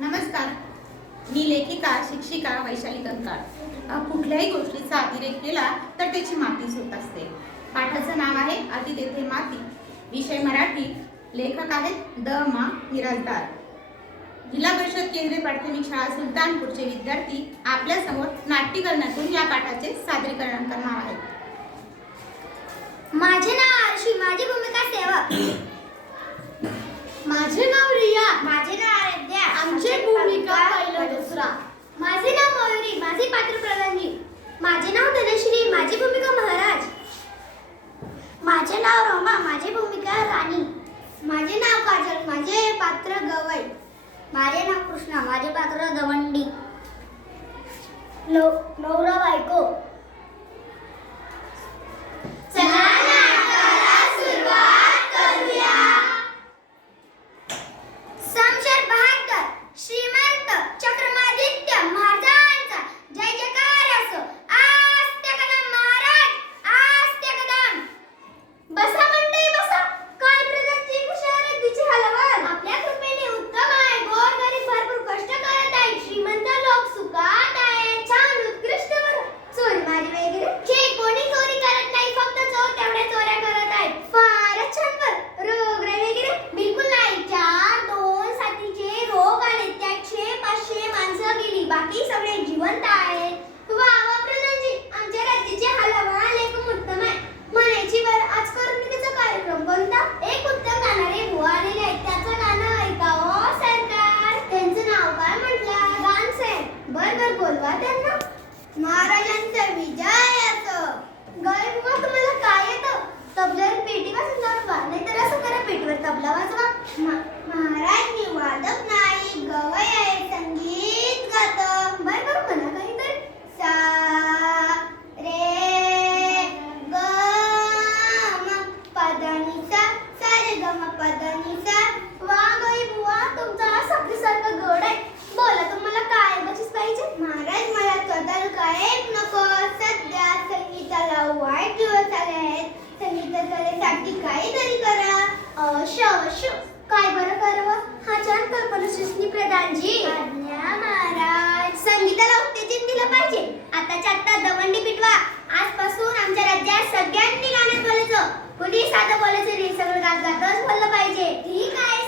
नमस्कार. मी लेखिका शिक्षिका वैशाली कंकाळ. कुठल्याही गोष्टीचा अतिरेक केला तर त्याची मातीच होत असते. पाठाचं नाव आहे अति तेथे माती. विषय मराठी. लेखक आहेत द. मा. निरंतार जिल्हा परिषद केंद्रीय प्राथमिक शाळा सुलतानपूरचे विद्यार्थी आपल्यासमोर नाट्यकरणातून या पाठाचे सादरीकरण करणार आहेत. माझे नाव आरशी माझी भूमिका सेवक माझे नाव रिया माझे नाव आराध्या आमची भूमिका पहिलं दुसरा माझे नाव मयुरी माझे पात्र प्रधानजी माझे नाव धनश्री माझी भूमिका महाराज माझे नाव रोमा माझी भूमिका राणी. माझे नाव काजल माझे पात्र गवई. माझे नाव कृष्णा माझे पात्र दवंडी नवरा बायको. कलेसाठी काहीतरी करा. अवश्य अवश्य काय बरं करावं? हा छान कल्पना सुचली प्रधानजी. आज्ञा महाराज. संगीताला उत्तेजन दिलं पाहिजे. आताच्या आता दवंडी पिटवा. आजपासून आमच्या राज्यात सगळ्यांनी गाण्यात बोलायचं. कुणी साधं बोलायचं नाही. सगळं गात गातच बोललं पाहिजे. ठीक आहे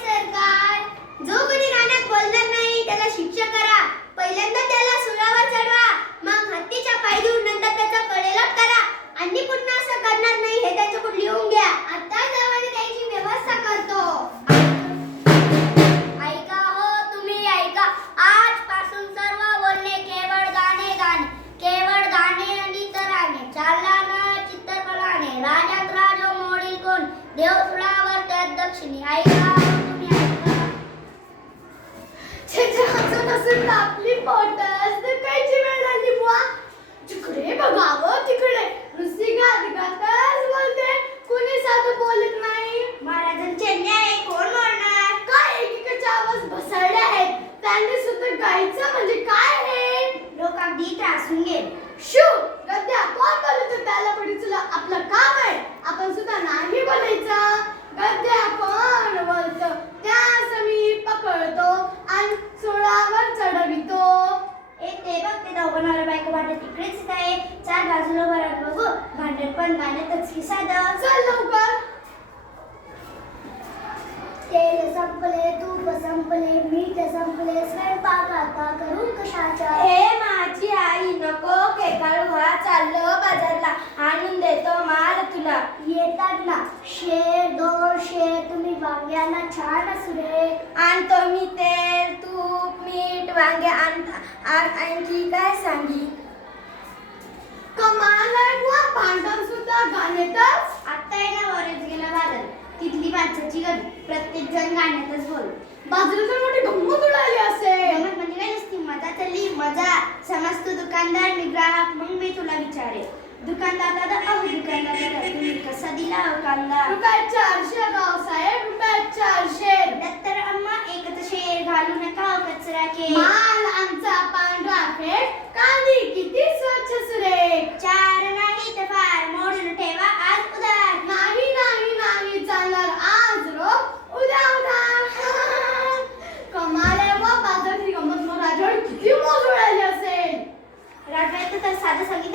कोण देवसुळावर त्यात दक्षिणी ऐका हो तुम्ही ऐका तिकडेच काय चार बाजूला बरं बघू. भांडण पण गाण्यातच की साधं. चल लवकर. तेल संपले तूप संपले मीठ संपले स्वयंपाक आता करून कशाच्या हे माझी आई नको केकाळ व्हा चाललो बाजारला. आणून देतो माल तुला. येतात ना. शेर दोन शेर तुम्ही वांग्याला छान असू रे आणतो मी तेल तूप मीठ वांगे. आण आण- आणखी काय सांगी कमाल भांडण सुद्धा गाण्यातच आता आहे ना वरच गेला बाजार तिथली माणसाची गण प्रत्येक जण गाण्यातच बोल. बाजूला तर मोठी गंमत उडाली असेल गमत म्हणजे काय नसती मजा चालली. मजा. समज तू दुकानदार मी ग्राहक. मग मी तुला विचारे दुकानदार दादा अहो दुकानदार दादा तुम्ही कसा दिला कांदा?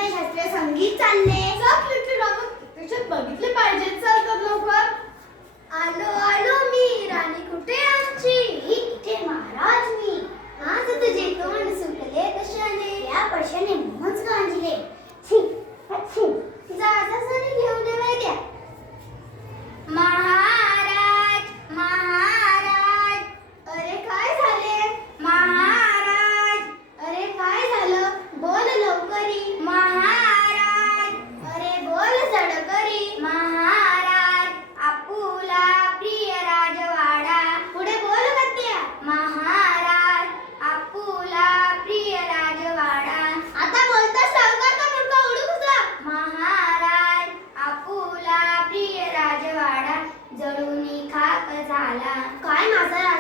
आपले शास्त्रीय संगीत चालले चल लिटल बघितले पाहिजे. चल तर आलो आलो मी. राणी कुठे आमची? इथे महाराज मी. आज तुझे तोंड सुटले कशाने या पशाने मन Là cõi.